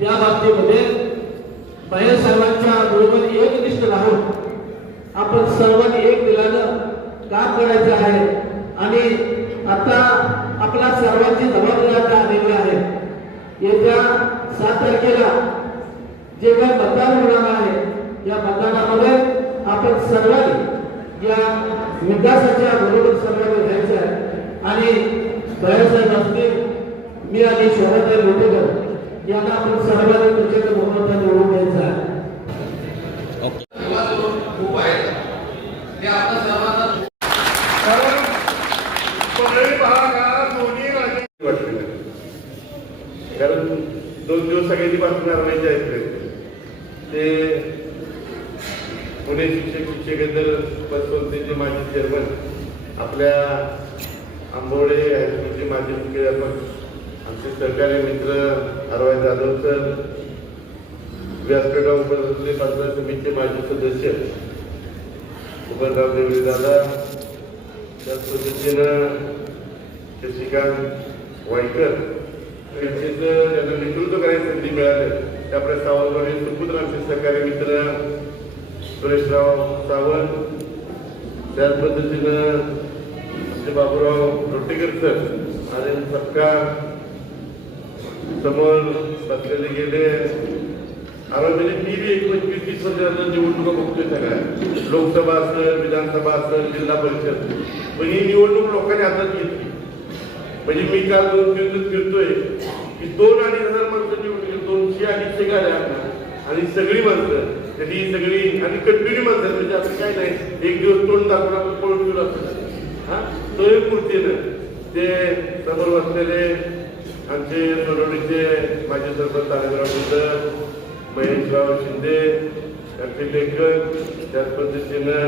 त्या बाबतीमध्ये भैया साहेबांच्या बरोबर एकनिष्ठ राहून आपण सर्वांनी एक दिलानं काम करायचं आहे। आणि आता आपला सर्वांची जबाबदारी आता आलेली आहे। येत्या 7 तारखेला जे काही मतदान होणार आहे या मतदानामध्ये आपण सर्वांनी या विकासाच्या बरोबर सर्वांनी घ्यायचं आहे। आणि भैयासाहेब असतील, मी आणि शोभाताई लोटेकर यांना आपण सर्वांनी प्रचंड बहुमताने निवडून द्यायचं आहे। खूप आहे ते आपल्या सर्वांना कारण 2 दिवस सगळ्यांनी बातम्या राहायचे आहेत ते पुणे शिक्षकेतर पतसंस्थेचे माजी चेअरमन आपल्या आंबवडे हायस्कूलचे माजी मुख्याध्यापक आमचे सहकारी मित्र अरविंद जाधव सर, व्यासपीठावर उपस्थित असलेले पंचायत समितीचे माजी सदस्य उमरराव देवरे दादा, त्याच पद्धतीनं शशिकांत वाईकर यांना नेतृत्व करायची संधी मिळाली। त्याप्रमाणे सावंतवाडी सुपुत्र आमचे सहकारी मित्र सुरेशराव सावंत, त्याच पद्धतीनं आमचे बाबूराव लोटेकर सर आणि सबका समोर बसलेले गेले आरोग्याने टीव्ही 21-20 वर्षांच्या निवडणुका बघतोय सगळ्या, लोकसभा असेल, विधानसभा असेल, जिल्हा परिषद, पण ही निवडणूक लोकांनी हातात घेतली। म्हणजे मी काल 2 दिवस फिरतोय की 2-2.5 माणसं निवडून 200-250 गाड्या आणि सगळी माणसं तरी सगळी आणि कंटिन्यू माणसं, म्हणजे असं काय नाही एक दिवस तोंड दाखवून आपण पळून फिरू असतं हा स्वयंपूर्तीनं ते समोर बसलेले आमचे सोडवणीचे माजी सरपंच तानाजीराव बुद्ध, महेशराव शिंदे, त्यांचे लेखक, त्याच पद्धतीनं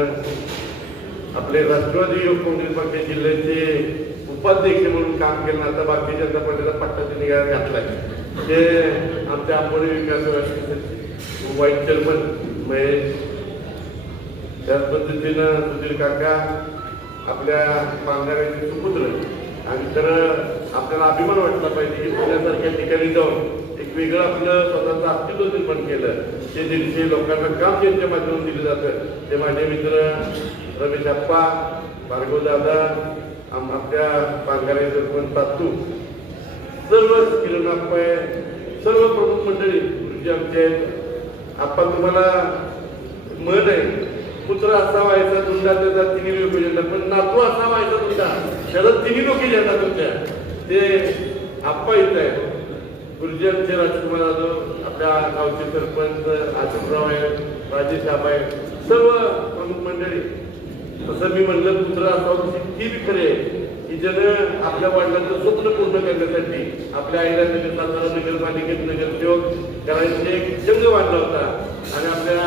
आपले राष्ट्रवादी युवक काँग्रेस पक्षाचे जिल्ह्याचे उपाध्यक्ष म्हणून काम केलं, आता भारतीय जनता पार्टीचा पट्टा त्यांनी घातलाय ते आमच्या आंबोली विकास वाईस चेअरमन महेश, त्याच पद्धतीनं सुधीर काका आपल्या पांघराचे सुपुत्र। आणि तर आपल्याला अभिमान वाटला पाहिजे की पुण्यासारख्या ठिकाणी जाऊन एक वेगळं आपलं स्वतःचं अस्तित्व निर्माण केलं। ते 150 लोकांना काम त्यांच्या माध्यमातून दिलं जातं। ते माझे मित्र रमेश आप्पा, भार्गव दादा, आपल्या पांघराचे सरपंच तातू, सर्व किरण आप्पा, सर्व प्रमुख मंडळी गुरुजी आमचे आप्पा, तुम्हाला मन आहे पुत्र असा व्हायचा तुमचा त्याचा 3 लोक झेंडा, पण नातू असा व्हायचा तुमचा त्याला 3 लोक झेंडा तुमच्या, ते आप्पा येत आहे। गुरुजी आमचे राजकुमार जाधव, आपल्या गावचे सरपंच आसिफराव आहे, राजेश आबा आहे, सर्व प्रमुख मंडळी। तसं मी म्हणलं पुत्र असावं ती खरे की ज्यानं आपल्या वडिलांचं स्वप्न पूर्ण करण्यासाठी आपल्या आईला सातारा नगरपालिकेत नगरसेवक करायचे एक जंग बांधला होता। आणि आपल्या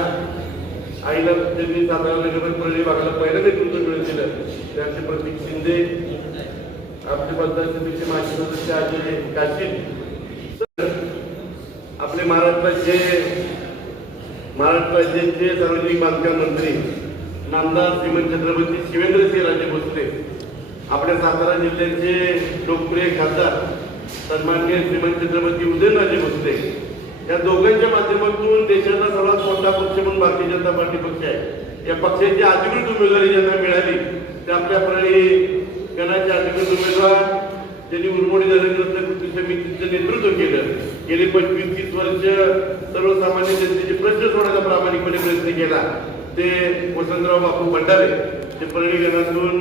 आईला त्यांनी सातारा नगर परळी भागाला पहिलं नेतृत्व मिळून दिलं, त्यांचे प्रतीक शिंदे, आपले पंचायत समितीचे माजी सदस्य अजय काशीद, आपले महाराष्ट्राचे सार्वजनिक बांधकाम मंत्री नामदार श्रीमंत छत्रपती शिवेंद्रसिंहराजे भोसले, आपल्या सातारा जिल्ह्याचे लोकप्रिय खासदार सन्माननीय श्रीमंत छत्रपती उदयनराजे भोसले, या दोघांच्या माध्यमातून देशाचा सर्वात मोठा पक्ष म्हणून भारतीय जनता पार्टी पक्ष आहे। या पक्षाची अधिकृत उमेदवारी ज्यांना मिळाली ते आपल्या परळी गणाचे अधिकृत उमेदवार त्यांनी उर्मोडी धरणग्रस्त कृती समितीचं नेतृत्व केलं। गेली 25-30 वर्ष सर्वसामान्य जनतेचे प्रश्न सोडण्याचा प्रामाणिकपणे प्रयत्न केला। ते वसंतराव बापू भंडारे, ते परळी गणातून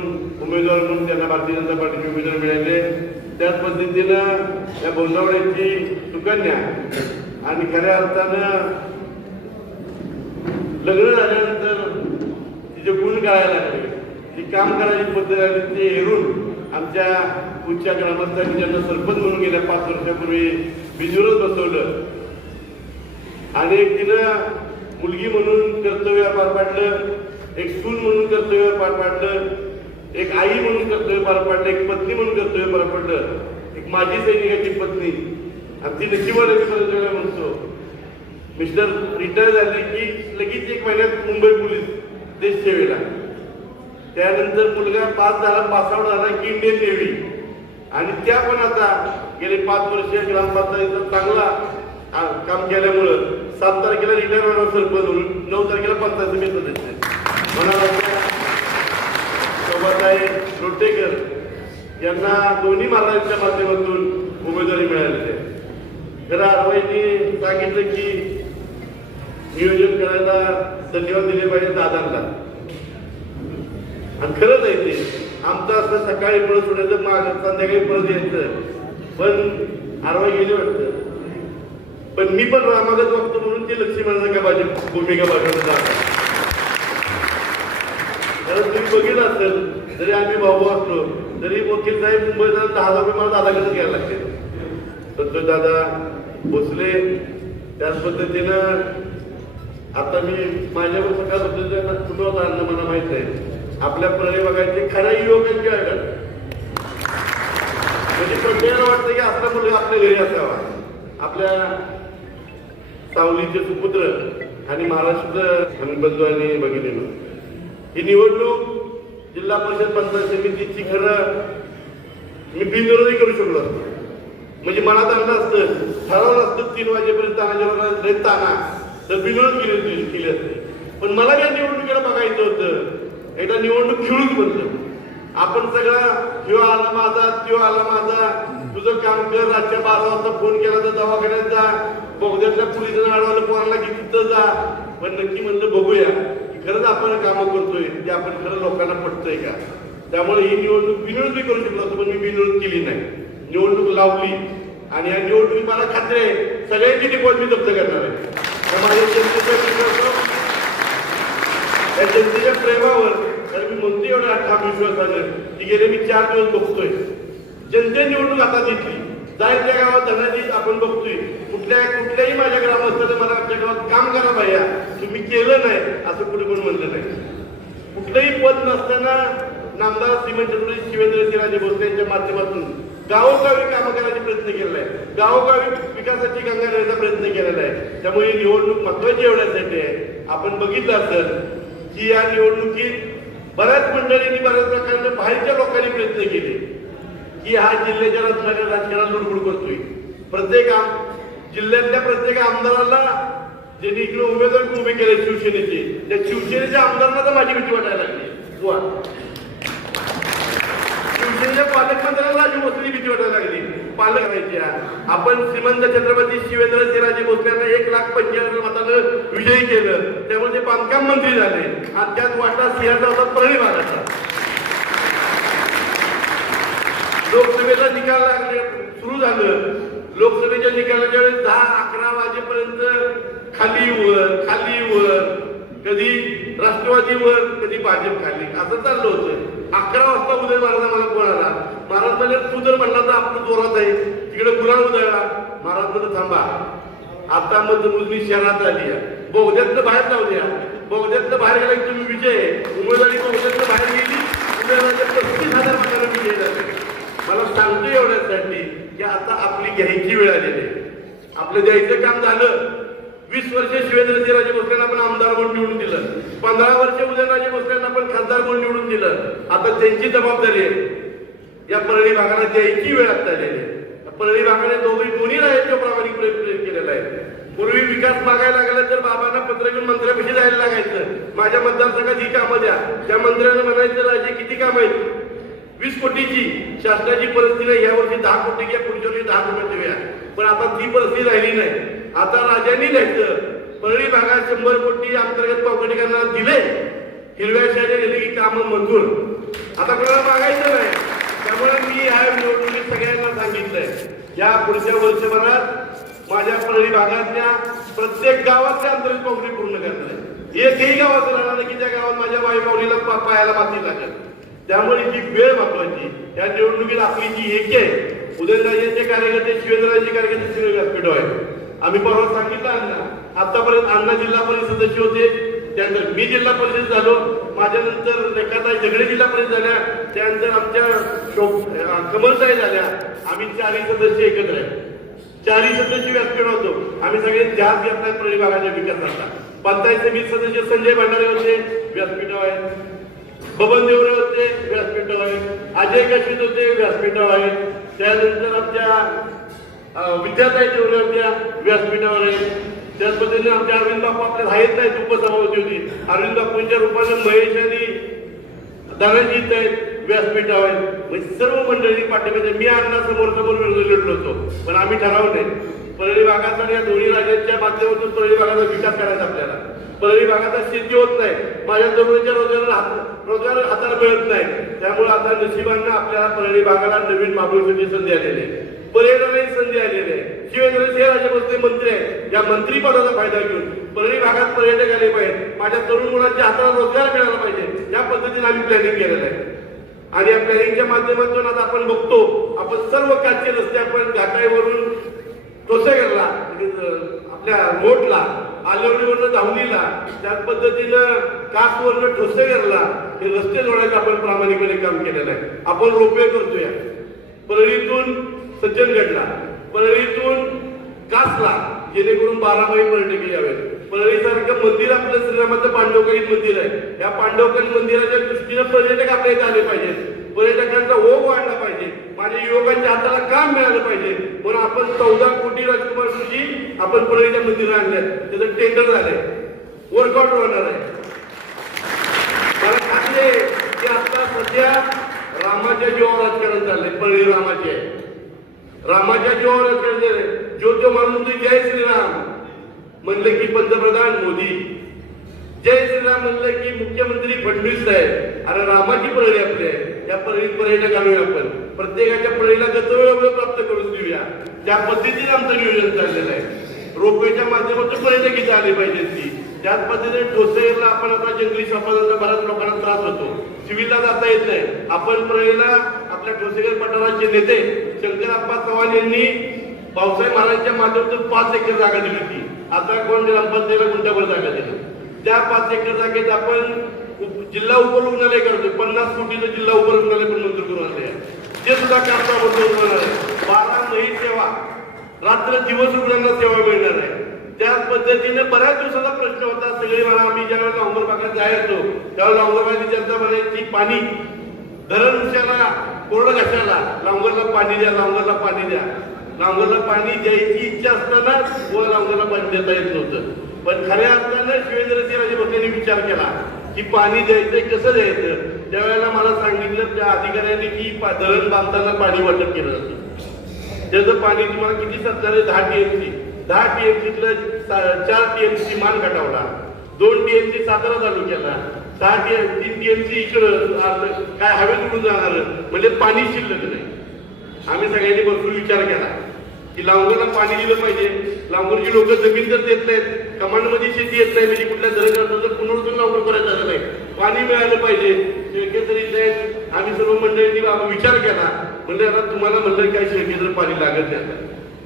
उमेदवार म्हणून त्यांना भारतीय जनता पार्टीचे उमेदवार मिळाले। त्याच पद्धतीनं या बोंदावड्याची सुकन्या आणि खऱ्या अर्थानं लग्न झाल्यानंतर तिचे गुण गाळायला लागले, ती काम करायची पद्धत आली, ते हेरून आमच्या उच्च ग्रामस्थांनी ज्यांना सरपंच म्हणून गेल्या 5 वर्षापूर्वी बिजूरच बसवलं आणि एक तिनं मुलगी म्हणून कर्तव्य पार पाडलं, एक सून म्हणून कर्तव्य पार पाडलं, एक आई म्हणून कर्तव्य पार पाडलं, एक पत्नी म्हणून कर्तव्य पार पडलं, एक माजी सैनिकाची पत्नी। आणि ती नशिबाला बरेच वेळा म्हणतो मिस्टर रिटायर झाले की लगेच 1 महिन्यात मुंबई पोलीस देश सेवेला, त्यानंतर मुलगा पास आउट झाला की इंडियन नेव्ही, आणि त्या पण आता गेले 5 वर्ष ग्रामपंचायतीचा चांगला काम केल्यामुळं 7 तारखेला रिटायर होणार सरपंच म्हणून 9 तारखेला पंचायत समिती सदस्य म्हणाला शोभाताई लोटेकर यांना दोन्ही महाराजांच्या माध्यमातून उमेदवारी मिळालेली आहे. तर आरवाईंनी सांगितलं की नियोजन करायला धन्यवाद दिले पाहिजे दादांना, आणि खरंच आहे ते. आमचं असं सकाळी परत सोडायचं, माग संध्याकाळी परत यायचं, पण आरवाई गेले वाटतं. पण मी पण रामागत वागतो म्हणून ते लक्ष्मणाचं का माझी भूमिका बजावत जात. कारण तुम्ही बघितलं असेल, जरी आम्ही भाऊ असलो तरी वकील साहेब मुंबईत 10,000 रुपये मला दादाकडे घ्यायला लागते. संतोष दादा भोसले त्याच पद्धतीनं आता मी माझ्यावर सकाळ पद्धतीनं कुटुंबात आणणं मला माहित आहे. आपल्या प्रणे बघायचे खऱ्या युवकांची आढळ, म्हणजे प्रत्येकाला वाटतं की आपला मुलगा आपल्या घरी असावा. आपल्या सावलीचे सुपुत्र आणि महाराष्ट्र आम्ही बंधू आणि भगिनीनं ही निवडणूक जिल्हा परिषद पंचायत समितीची खरं मी बिनविरोधी करू शकलो असतो. म्हणजे मनात आणलं असतं, ठरवलं असतं 3 वाजेपर्यंत ताना तर बिनविरोध केली असते. पण मला या निवडणुकीला बघायचं होतं, एकदा निवडणूक खेळूच म्हणतो. आपण सगळा ह्यो आला माझा, त्यो आला माझा, तुझं काम कर, रातच्या 12 वाजता फोन केला तर दवाखान्यात जा, बोगद्यातल्या पोलिसांना अडवलं पोरांना की तिथं जा. पण नक्की म्हणलं बघूया की खरंच आपण कामं करतोय ते आपण खरं लोकांना पटतंय का. त्यामुळे ही निवडणूक बिनविरोधी करू शकलो असतो, पण मी बिनविरोध केली नाही. निवडणूक लावली आणि या निवडणुकीत मला खात्री आहे सगळ्यांची डिपॉझिट मी जप्त करणार आहे. माझ्या या जनतेच्या प्रेमावर, कारण मी म्हणते एवढ्या ठाम विश्वासानं की गेले मी 4 दिवस बघतोय जनते निवडणूक आता घेतली. जाय त्या गावात धनाजी आपण बघतोय, कुठल्याही माझ्या ग्रामस्थानं मला आमच्या गावात काम करा भैया, तुम्ही केलं नाही असं कुठे कोण म्हणलं नाही. कुठलंही पद नसताना नामदार श्रीमंत छत्रपती शिवेंद्रसिंहराजे भोसले यांच्या माध्यमातून गावोगावी कामं करायचा प्रयत्न केलेला आहे, गावोगावी विकासाची गंगा करण्याचा प्रयत्न केलेला आहे. त्यामुळे ही निवडणूक महत्वाची एवढ्यासाठी आहे. आपण बघितलं असेल की या निवडणुकीत बऱ्याच मंडळींनी बऱ्याच प्रकारच्या बाहेरच्या लोकांनी प्रयत्न केले की हा जिल्ह्याच्या राजकारणात लुडबुड करतोय. जिल्ह्यातल्या प्रत्येक आमदाराला ज्यांनी इकडे उमेदवार उभे केले शिवसेनेचे, त्या शिवसेनेच्या आमदारांना तर माझी भीती वाटायला लागली. शिवसेनेच्या पालकमंत्र्यांना राजू भोसले भीती वाटायला लागली. पालक करायच्या आपण श्रीमंत छत्रपती शिवेंद्रसिंहराजे भोसलेंना 1,75,000 मतानं विजयी केलं. त्यामुळे ते बांधकाम मंत्री झाले आणि त्यात वाटा सिंहाचा होता परळी भागाचा. लोकसभेचा निकाल लागले सुरू झालं. लोकसभेच्या निकालाच्या वेळेस 10-11 वाजेपर्यंत खालीवर कधी राष्ट्रवादीवर कधी भाजप खाली असं चाललं होतं. 11 वाजता उदय महाराज मला फोन आला. महाराज म्हणजे तू जर म्हणला तर आपलं जोरात आहे, तिकडे गुलाल उदयला. महाराज म्हणजे थांबा, आता मतमोजणी शहरात आली आहे, बोगद्यातनं बाहेर जाऊ द्या. बोगद्यातनं बाहेर गेला की तुम्ही विजय उमेदवारी बोगद्यातनं बाहेर गेली, उमेदवाराच्या 35,000 मतांना विजय झाले. मला सांगतो एवढ्यासाठी की आता आपली घ्यायची वेळ आलेली आहे. आपलं द्यायचं काम झालं. 20 वर्ष शिवेंद्रसिंहराजे भोसलेंना आपण आमदार म्हणून निवडून दिलं, 15 वर्ष उदयनराजे भोसलेंना आपण खासदार म्हणून निवडून दिलं. आता त्यांची जबाबदारी आहे या परळी भागाला द्यायची वेळ आता आलेली आहे. परळी भागाने दोन्ही राहायचं प्रामाणिक प्रयत्न केलेला आहे. पूर्वी विकास मागायला लागला तर बाबांना पत्र घेऊन मंत्र्यापाशी जायला लागायचं, माझ्या मतदारसंघात ही कामं द्या. त्या मंत्र्यानं म्हणायचं राजे किती काम आहेत, 20 कोटीची शासनाची परिस्थिती या वर्षी 10 कोटी घ्या, पुढच्या वर्षी 10 कोटी द्या. पण आता ती परिस्थिती राहिली नाही. आता राजांनी लिहायचं परळी भागात 100 कोटी अंतर्गत कॉम्पिटिकांना दिले, हिरव्या शाळेने दिले की कामं मंजूर. आता कोणाला मागायचं नाही. त्यामुळे मी या निवडणुकीत सगळ्यांना सांगितलंय या पुढच्या वर्षभरात माझ्या परळी भागातल्या प्रत्येक गावातल्या अंतर्गत कॉम्पिटिट पूर्ण करणार आहे. एकही गाव असं राहणार नाही की त्या गावात माझ्या बाई माऊलीला पायाला माती लागेल. त्यामुळे ही वेळ महत्वाची. या निवडणुकीत आपली जी एक आहे, उदयनराजेंचे कार्यकर्ते शिवेंद्रराजे कार्यकर्ते सगळे व्यासपीठ आहे. आम्ही परवा सांगितलं अण्णा, आतापर्यंत अण्णा जिल्हा परिषद सदस्य होते, त्यानंतर मी जिल्हा परिषद झालो, माझ्यानंतर रेखाताई झगडे जिल्हा परिषद झाल्या, त्यानंतर आमच्या कमलताई झाल्या. आम्ही 4 सदस्य एकत्र आहे. 4 सदस्य व्यासपीठ होतो. आम्ही सगळे जास्त आपल्या परळी भागाच्या विकासाचा. पंचायत समिती सदस्य संजय भंडारे होते, व्यासपीठ आहेत. बबन देवरे होते, व्यासपीठ आहेत. अजय कशित होते, व्यासपीठ आहेत. त्यानंतर आमच्या विद्याताई ठेवल्या होत्या व्यासपीठावर आहेत. त्याच पद्धतीने आमच्या अरविंद बापू आपल्या आहेत नाही उपसभापती होती. अरविंद बापूंच्या रूपाने महेश आणि धनंजित आहेत व्यासपीठावर. म्हणजे सर्व मंडळी पाठिंबा. मी अण्णा समोर लढलो होतो, पण आम्ही ठराव नाही. परळी भागात आणि या दोन्ही राज्यांच्या माध्यमातून परळी भागाचा विकास करायचा आपल्याला. परळी भागाचा शेती होत नाही, माझ्या तरुणाच्या रोजगार हाताला मिळत नाही. त्यामुळे आता नशिबांना आपल्याला परळी भागाला नवीन मागणीसाठी संधी आलेली आहे, पर्यटनाची संधी आलेली आहे. शिवेंद्रसिंह राजे भोसले मंत्री आहेत, या मंत्रीपदाचा फायदा घेऊन परळी भागात पर्यटक आले पाहिजे, माझ्या तरुण मुलांच्या हाताला रोजगार मिळाला पाहिजे. या पद्धतीने आम्ही प्लॅनिंग केलेलं आहे. आणि या प्लॅनिंगच्या माध्यमातून आता आपण बघतो, आपण सर्व कालचे रस्ते आपण घाटाईवरून ठोसेघरला आपल्या रोडला, आलवडीवरनं धावणीला, त्याच पद्धतीनं कासवरनं ठोसेघरला हे रस्ते जोडायचं आपण प्रामाणिकपणे काम केलेलं आहे. आपण रोपवे करतोय परळीतून सज्जनगडला, परळीतून कासला, जेणेकरून 12 महिने पर्यटक यावेत. परळीसारखं मंदिर आपलं श्रीरामाचं पांडवकालीन मंदिर आहे. या पांडवकालीन मंदिराच्या दृष्टीनं पर्यटक आपल्या इथे आले पाहिजेत, पर्यटकांचा ओघ वाढला पाहिजे, माझ्या युवकांच्या हाताला काम मिळालं पाहिजे. म्हणून आपण 14 कोटी राजकुमार सुशी आपण परळीच्या मंदिरात आणल्या. त्याचं टेंडर झालंय, वर्कआउट होणार आहे. मला खात्री आहे की आता सध्या रामाच्या जीवावर राजकारण चाललंय. परळी रामाची आहे, रामाच्या जीवावर राजकारण चाललंय. जो माणूस जय श्रीराम म्हणले की पंतप्रधान मोदी, जय श्रीराम म्हणलं की मुख्यमंत्री फडणवीस साहेब. अरे रामाची परळी आपली आहे, या परळीत पर्यटक आणूया आपण, प्रत्येकाच्या परळीला गतवेळ प्राप्त करून देऊया. त्या पद्धतीने आमचं नियोजन चाललेलं आहे. रोपवेच्या माध्यमातून पर्यटक इथे आले पाहिजेत ती. त्याच पद्धतीने ठोसेघरला आपण आता जंगली सापांचा बऱ्याच लोकांना त्रास होतो, सिव्हिलला जाता येत नाही. आपण परळीला आपल्या ठोसेघर पठाराचे नेते शंकरप्पा चव्हाण यांनी भाऊसाहेब महाराजांच्या माध्यमातून 5 एकर जागा दिली होती. आता कोण ग्रामपंचायतीला गुंठ्याभर जागा दिली. त्या 5 एकर जागेत आपण जिल्हा उपरुग्णालय करतोय. 50 कोटीचं जिल्हा उपरुग्णालय पण मंजूर करून आणले, ते सुद्धा काम होणार आहे. 12 महिने सेवा, रात्र दिवस रुग्णांना सेवा मिळणार आहे. त्याच पद्धतीने बऱ्याच दिवसाचा प्रश्न होता. सगळे मला आम्ही ज्यावेळेला लांबर भागात जायचो त्यावेळेला लांबरबाजी जनता म्हणायची पाणी धरण उशाला कोरडं घासायला लांबरला पाणी द्या, लांबरला पाणी द्या. लांबरला पाणी द्यायची इच्छा असताना व लांबरला पाणी देता येत नव्हतं. पण खऱ्या अर्थानं शिवेंद्रसिंह राजे भोसलेंनी विचार केला की पाणी द्यायचं कसं द्यायचं. त्यावेळेला मला सांगितलं त्या अधिकाऱ्यांनी की धरण बांधताना पाणी वाटप केलं जातं. त्याचं पाणी तुम्हाला किती सत्तारे 10 TMC, 10 TMCतलं 4 TMC मान घटावला, 2 TMC सातारा तालुक्याला, 3 TMC इकडं काय हवेत उडून जाणार, म्हणजे पाणी शिल्लक नाही. आम्ही सगळ्यांनी भरपूर विचार केला की लांबरला पाणी दिलं पाहिजे. लांबरची लोक जमीन तर देत नाहीत, कमांडमध्ये शेती येत नाही, म्हणजे कुठल्या दरेकर पुनर्वसन लांबर करायचं झालं नाही, पाणी मिळालं पाहिजे. आम्ही सर्व मंडळींनी विचार केला. म्हणजे आता तुम्हाला म्हणलं काय शेतीचं पाणी लागत नाही,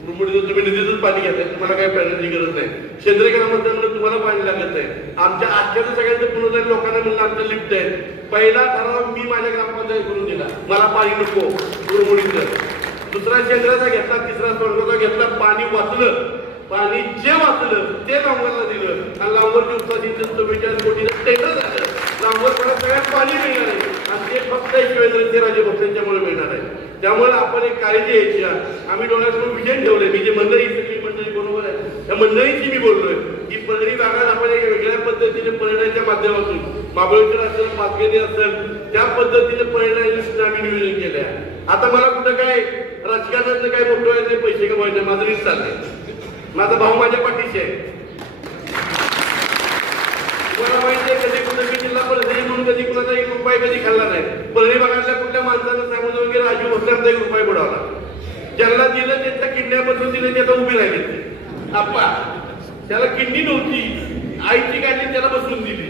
तुम्ही नदीतच पाणी घेताय, तुम्हाला काय पाण्याची गरज नाही. चंद्रकांत म्हणलं तुम्हाला पाणी लागत नाही. आमच्या आजच्या सगळ्यांचं पुनर्वसन लोकांना म्हणलं आमचं लिफ्ट आहे. पहिला ठराव मी माझ्या ग्रामपंचायत करून दिला, मला पाणी नको मुरमुडीचं. दुसरा शेंद्राचा घेतला, तिसरा स्वर्गाचा घेतला. पाणी वाचलं, पाणी जे वाचलं ते लांबरला दिलं आणि लांबरची उत्पादन 44 कोटीचं टेंडर झालं. लांबरला सगळ्यात पाणी मिळणार आहे आणि ते फक्त शिवेंद्रसिंह राजे भोसलेंच्यामुळे मिळणार आहे. त्यामुळे आपण एक काळजी घ्यायची. आम्ही डोळ्यासमोर विजन ठेवले. मी जे मंडळी सगळी मंडळी बरोबर आहे त्या मंडळीची मी बोललोय की परळी भागात आपण एक वेगळ्या पद्धतीने पर्यटनाच्या माध्यमातून महाबळेश्वर असेल, पाचगणी असेल, त्या पद्धतीने पर्यटनाची आम्ही नियोजन केले आहे. आता मला कुठं काय राजकारणातलं काय मोठं आहे ते पैसे कमवायचे, माझं रीत चाललंय. माझा भाऊ माझ्या पाठीशी आहे. तुम्हाला माहिती आहे कधी कुठं मी जिल्हा परिषद म्हणून कधी कुणाचा 1 रुपया कधी खाल्ला नाही. परळी भागातल्या कुठल्या माणसानं सांगून वगैरे राजू भोसलेंचा 1 रुपया बुडवला. ज्यांना दिलं त्यांच्या किडनॅपमधून दिलं, त्याचा उभी राहिली. आप्पा त्याला किडनी नव्हती, आईची काढली त्याला बसवून दिली,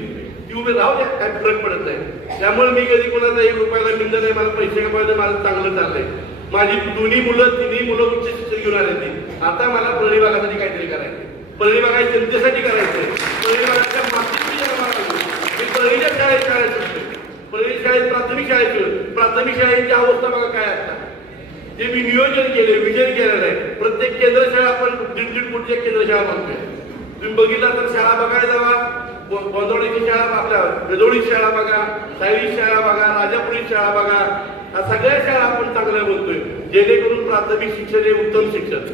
ती उभी राहू द्या, काय फरक पडत नाही. त्यामुळे मी कधी कोणाचा 1 रुपयाला मिळत नाही. मला पैसे कमावले, माझं चांगलं चाललंय. माझी दोन्ही मुलं, तिन्ही मुलं उच्च शिक्षण घेऊन आले ती. आता मला परळी भागासाठी काहीतरी करायचं, परळी भागाच्या जनतेसाठी करायचंय, परळी भागाच्या मातीची जन्म मी परळीच्या शाळेत शाळेत परळी शाळेत प्राथमिक शाळेची अवस्था बघा काय असतात. ते मी नियोजन केले, विजन केलेलं आहे. प्रत्येक केंद्र शाळा आपण 1.5 कोटीच्या केंद्र शाळा बांधतोय. तुम्ही बघितला तर शाळा बघायला जावा, गोंधवडीची शाळा, आपल्या वेदोळी शाळा बघा, सायरी शाळा बघा, राजापुरी शाळा बघा, या सगळ्या शाळा आपण चांगल्या बोलतोय, जेणेकरून प्राथमिक शिक्षण हे उत्तम शिक्षण.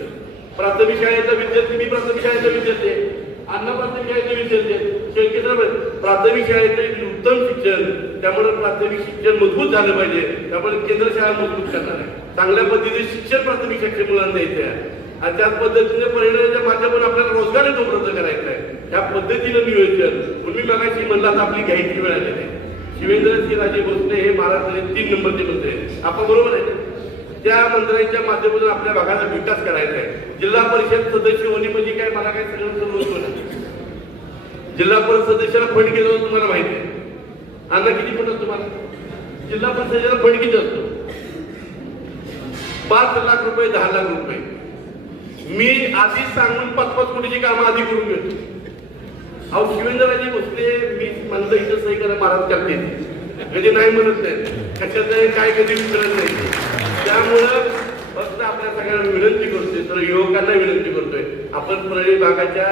प्राथमिक शाळेचा विद्यार्थी, मी प्राथमिक शाळेचा विद्यार्थी आहे, अण्णा प्राथमिक शाळेचे विद्यार्थी आहेत, शेळकेसर प्राथमिक शाळेचे उत्तम शिक्षण, त्यामुळे प्राथमिक शिक्षण मजबूत झालं पाहिजे, त्यामुळे केंद्र शाळा मजबूत करणार आहे, चांगल्या पद्धतीने शिक्षण प्राथमिक शाळेच्या मुलांना द्यायचं आहे आणि त्याच पद्धतीने परिणामाच्या माध्यमातून आपल्याला रोजगार उपलब्ध करायचा आहे. त्या पद्धतीनं नियोजन तुम्ही मगाशी म्हणला तर आपली घ्यायची वेळ आलेली आहे. शिवेंद्रसिंहराजे भोसले हे महाराष्ट्राचे 3 नंबरचे मंत्री आहेत, आपण बरोबर आहे. त्या मंत्र्यांच्या माध्यमातून आपल्या भागाचा विकास करायचा आहे. जिल्हा परिषद सदस्य होणे म्हणजे काय, मला काय सगळं होतो नाही. जिल्हा परिषद सदस्याला फंड किती असतो तुम्हाला माहिती आहे? अण्णा किती फंड असतो तुम्हाला? जिल्हा परिषदेला फंड किती असतो? 5 लाख रुपये, 10 लाख रुपये. मी आधीच सांगून 5-5 कोटीची कामं आधी करून घेतो. अहो शिवेंद्रराजे भोसले मी म्हणलं इथं सही करा, महाराज करते, कधी नाही म्हणत नाही, कशात काय कधी विचारत नाही. त्यामुळं फक्त आपल्या सगळ्यांना विनंती करतोय, तर युवकांना विनंती करतोय, आपण परळी भागाच्या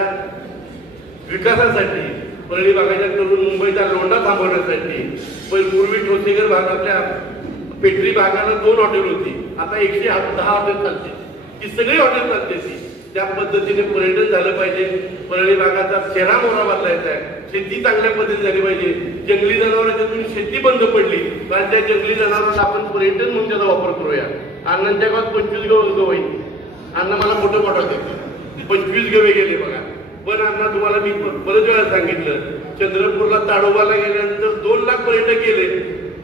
विकासासाठी, परळी भागाच्या तरुण मुंबईचा लोंढा थांबवण्यासाठी, पूर्वी ठोसेघर भाग आपल्या पेटरी भागाला 2 हॉटेल होती, आता 110 हॉटेल चालते, ही सगळी हॉटेल चालते ती. त्या पद्धतीने पर्यटन झालं पाहिजे. परळी भागाचा चेहरा मोहरा बदलायचा आहे. शेती चांगल्या पद्धतीने झाली पाहिजे. जंगली जनावरांच्यातून शेती बंद पडली, कारण त्या जंगली जनावरांना आपण पर्यटन म्हणून त्याचा वापर करूया. अण्णांच्या गावात 25 गवई, अण्णा मला फोटो पाठवते, 25 गवे गेले बघा. पण अण्णा तुम्हाला मी बरेच वेळा सांगितलं, चंद्रपूरला ताडोबाला गेल्यानंतर 2 लाख पर्यटक गेले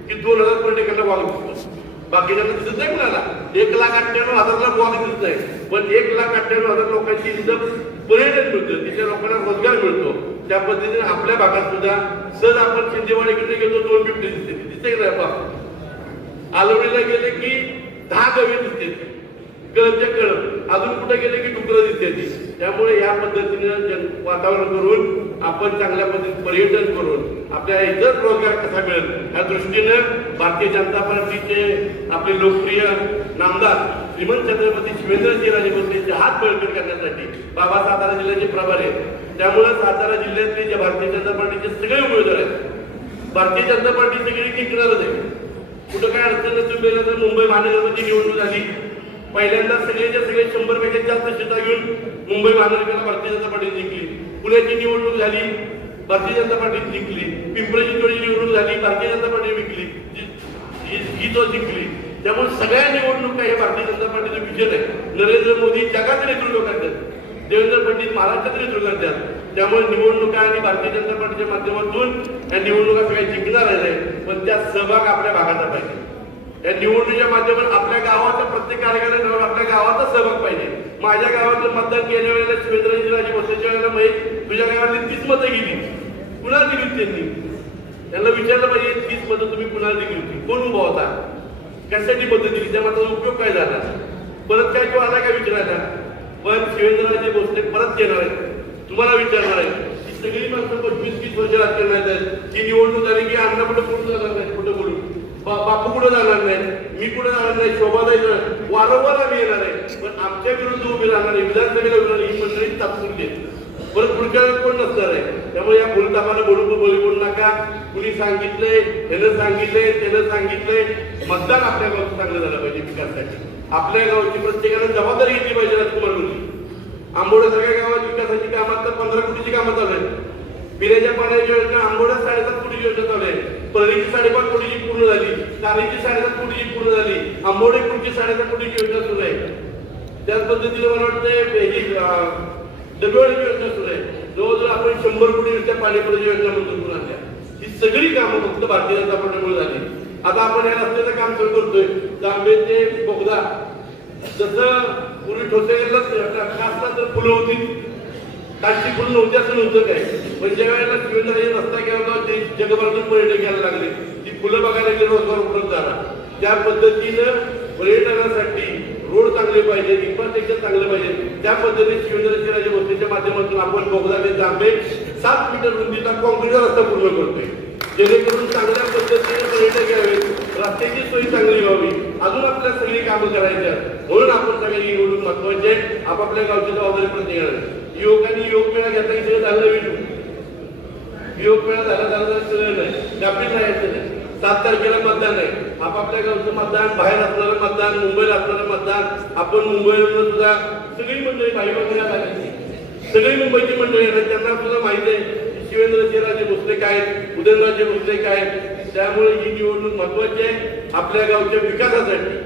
की 2000 पर्यटकांना वाघ दिसतो. बाकीच्यांना दिसत नाही कुणाला. 1,98,000ला वाघ दिसत आहे, पण 1,98,000 लोकांची इथं पर्यटन मिळतं, तिथल्या लोकांना रोजगार मिळतो. त्या पद्धतीने आपल्या भागात सुद्धा सहज आपण शिंदेवाडीकडे गेलो 2 बिबटे दिसते नाही बा. आलवडीला गेले की 10 गवे दिसते, कळपच्या कळप. अजून कुठे गेले की डुकरं दिसते. त्यामुळे या पद्धतीने वातावरण करून आपण चांगल्या पद्धतीने पर्यटन करून आपल्या इतर रोजगार कसा मिळेल या दृष्टीनं भारतीय जनता पार्टीचे आपले लोकप्रिय नामदार श्रीमंत छत्रपती शिवेंद्रसिंहराजे भोसलेंचे हात बळकट करण्यासाठी बाबा सातारा जिल्ह्याचे प्रभारी आहेत. त्यामुळे सातारा जिल्ह्यातले जे भारतीय जनता पार्टीचे सगळे उमेदवार आहेत, भारतीय जनता पार्टी सगळी जिंकणारच आहे. कुठं काय अडचण नसून गेलं तर मुंबई महानगरपालिका निवडणूक झाली, पहिल्यांदा सगळेच्या सगळे 100 जास्त सीटा घेऊन मुंबई महानगरपालिका भारतीय जनता पार्टी जिंकली. पुण्याची निवडणूक झाली, भारतीय जनता पार्टी जिंकली. पिंपरी चिंचवडची निवडणूक झाली, भारतीय जनता पार्टी जिंकली, ही तो जिंकली. त्यामुळे सगळ्या निवडणुका हे भारतीय जनता पार्टीचं विजन आहे. नरेंद्र मोदी जगाचं नेतृत्व करतात, देवेंद्र फडणवीस महाराष्ट्राचं नेतृत्व करतात. त्यामुळे निवडणुका आणि भारतीय जनता पार्टीच्या माध्यमातून या निवडणुका सगळ्या जिंकणार आहे, पण त्या सहभाग आपल्या भागाचा पाहिजे. या निवडणुकीच्या माध्यमातून आपल्या गावाचा प्रत्येक कार्यकर्त्याला आपल्या गावाचा सहभाग पाहिजे. माझ्या गावातलं मतदान केल्या वेळेला शिवेंद्रसिंहराजे भोसलेच्या वेळेला माहीत तुझ्या गावातली 30 मतं गेली, कुणाला दिली होती त्यांनी? त्यांना विचारलं पाहिजे 30 मतं तुम्ही कुणाला दिली होती, कोण उभा होता, कशासाठी मतं दिली, त्या मताचा उपयोग काय झाला, परत काय किंवा आला काय विचारायला. पण शिवेंद्रराजे भोसले परत येणार आहेत, तुम्हाला विचारणार आहे. ही सगळी माणसं 25-30 वर्ष राजकारणात आहेत. ही निवडणूक झाली की अण्णा कुठं कुठं जाणार नाही, कुठं बोलून बापू कुठं जाणार नाही, मी कुठं जाणार नाही, शोभाताई वारंवार आम्ही येणार आहे, पण आमच्या विरुद्ध उभी राहणार आहे, विधानसभेला उभी ही मंडळी तात्पुरते, परत पुढच्या कोण नसणार आहे. त्यामुळे या भूलतापाला बोलू नका. कुणी सांगितलंय, त्यानं सांगितलंय, त्यानं सांगितलंय. मतदान आपल्या गावचं चांगलं झालं पाहिजे विकासासाठी. आपल्या गावची प्रत्येकानं जबाबदारी घेतली पाहिजे. राजकुमार मुली आंबोड्या सगळ्या गावात विकासाची कामात तर 15 कोटीची कामं चालू आहेत. पिण्याच्या पाण्याची योजना आंबोड्यात 7.5 कोटीची योजना चालू आहे. परळीची 5.5 कोटीची पूर्ण झाली, कारंजी 7.5 कोटीची पूर्ण झाली, आंबोडे पुढची 7.5 कोटीची योजना सुरू आहे. त्याच पद्धतीने मला वाटतं डबेवाडीची योजना सुरू आहे. जवळजवळ आपण 100 कोटी पाणीपुरवठा योजना मंजूर करून आणल्या. ही सगळी कामं फक्त भारतीय जनता पार्टीमुळे झाली. आता आपण या रस्त्याचं काम सुरू करतोय, जांभे ते बोगदा. जसं पूर्वी ठोसेघरला खासला तर फुलं होती, कालची फुलं नव्हती असं नव्हतं काय, पण ज्या वेळेला शिवेंद्रराजे रस्ता केला होता ते जगभरातून पर्यटक यायला लागले, ती फुलं बघायला गेले, रोजगार उपलब्ध झाला. त्या पद्धतीनं पर्यटनासाठी रोड चांगले पाहिजे, इन्फ्रास्ट्रक्चर चांगलं पाहिजे. त्या पद्धतीने शिवेंद्रसिंहराजे भोसलेच्या माध्यमातून आपण बोगदा ते जांभे 7 मीटर रुंदीचा कॉन्क्रीटचा रस्ता पूर्ण करतोय, जेणेकरून चांगल्या पद्धतीने पर्यटक यावेत, रस्त्याची सोय चांगली व्हावी. अजून आपल्या सगळी कामं करायची, म्हणून आपण सगळ्यांनी निवडून महत्वाचे आपापल्या गावची जबाबदारी प्रत्येकाने. युवकांनी योग मेळा घेतला की सगळं झालं विजू, योग मेळा झाला सगळं नाही, आपली नाही 7 तारखेला मतदान आहे. आपापल्या गावचं मतदान, बाहेर असणारं मतदान, मुंबईला असणारं मतदान, आपण मुंबईवरून सुद्धा सगळी मंडळी भाई बघण्यात आली, सगळी मुंबईची मंडळी आहेत, त्यांना सुद्धा माहिती आहे शिवेंद्रराजे भोसले काय आहेत, उदयनराजे भोसले काय आहेत. त्यामुळे ही निवडणूक महत्वाची आहे आपल्या गावच्या विकासासाठी,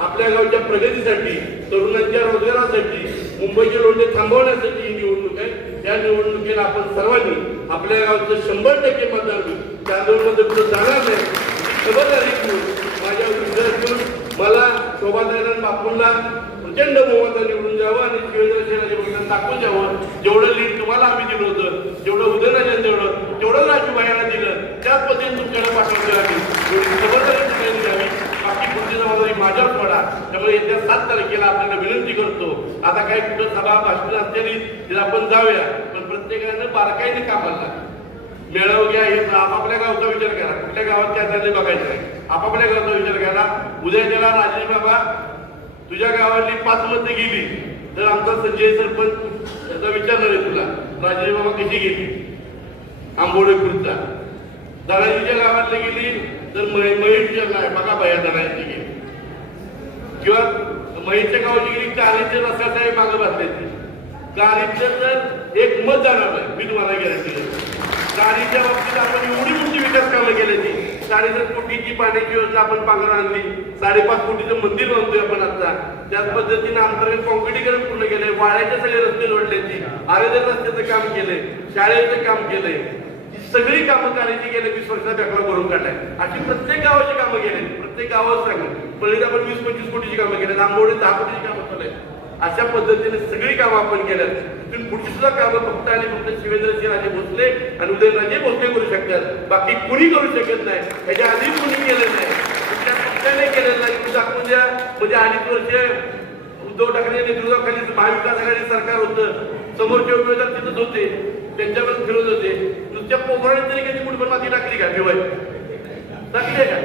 आपल्या गावच्या प्रगतीसाठी, तरुणांच्या रोजगारासाठी, मुंबईचे लोंढे थांबवण्यासाठी ही निवडणूक आहे. त्या निवडणुकीला आपण सर्वांनी आपल्या गावचं 100% मतदान होईल, त्या आंदोलनामध्ये पुढे जाणार नाही खबरदारी घेऊन माझ्या विश्वास घेऊन मला शोभाताईला बापूंना प्रचंड बहुमताने निवडून जावं आणि शिवेंद्रराजे भोसले दाखवून द्यावं. जेवढं लीड तुम्हाला आम्ही दिलं होतं, जेवढं उदयनराजेंना दिलं, तेवढं राजूभाईला दिलं, त्याच पद्धतीने तुमच्याकडे पाठवलं आम्ही. एवढी खबरदारी तुम्ही द्यावी. बाकी पुढची जबाबदारी माझ्यावर पडा. त्यामुळे येत्या 7 तारखेला आपल्याला विनंती करतो, आता काही कुठं सभा भाषण असलेली तिला आपण जाऊया, पण प्रत्येकानं बारकाईने कामाला मेळावं घ्या. हे आपापल्या गावचा विचार करा, कुठल्या गावात काय चाललंय बघायचं नाही, आपापल्या गावचा विचार करा. उद्या त्याला राजे बाबा तुझ्या गावातली 5 मतं गेली तर आमचा संजय सरपंच त्याचा विचारणार आहे तुला, राजे बाबा कशी गेली आंबोडे खुर्चा. दळाजीच्या गावातली गेली तर महेश विचारणार बघा भया दळाजी गेली, किंवा महेशच्या गावाची गेली कारीचे रसासाहेब मागं बसले, कारीचं तर एक मत जाणार नाही, मी तुम्हाला गॅरंटी देतो. गाडीच्या बाबतीत आपण एवढी मोठी विकास कामं केली ती 7.5 कोटीची पाण्याची योजना आपण पांघर आणली, 5.5 कोटीचं मंदिर बांधतोय आपण आता. त्याच पद्धतीने अंतर्गत कॉन्क्रिटीकरण पूर्ण केलंय, वाड्याचे सगळे रस्ते जोडल्याची, आरेदर रस्त्याचं काम केलंय, शाळेचं काम केलंय, सगळी कामं करायची गेले 20 वर्षाचा बॅकलॉग भरून काढलाय. अशी प्रत्येक गावाची कामं केली, प्रत्येक गावात सांगा पहिली आपण 20-25 कोटीची कामं केली, आंबोडे 10 कोटीची कामं चालू आहेत. अशा पद्धतीने सगळी कामं आपण केल्यात. तिथून पुढची सुद्धा कामं फक्त आणि फक्त शिवेंद्रराजे भोसले आणि उदयनराजे भोसले करू शकतात, बाकी कुणी करू शकत नाही. ह्याच्या आधी कुणी केलं नाही, कुठल्या पक्षाने केलेलं नाही. दाखवून द्या. म्हणजे 2.5 वर्ष उद्धव ठाकरे नेतृत्वाखाली महाविकास आघाडी सरकार होतं, समोरचे उमेदवार तिथंच होते, त्यांच्यावर फिरत होते. नुसत्या पोखराने तरी कधी कुठे पण माती टाकली का ठेवाय टाकली का?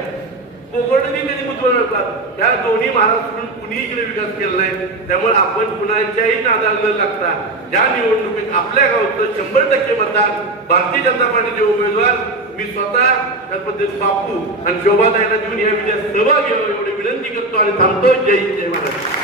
पोखरणी कधी बुद्धवर नसतात. या दोन्ही महाराष्ट्रातून कुणीही इकडे विकास केला नाही. त्यामुळे आपण कुणाच्याही नादाला न लागता या निवडणुकीत आपल्या गावचं 100% मतदान भारतीय जनता पार्टीचे उमेदवार मी स्वतः त्या पद्धतीने बापू आणि शोभाताईला देऊन या विजयात सहभाग घ्यावा एवढी विनंती करतो आणि थांबतो. जय हिंद, जय महाराष्ट्र.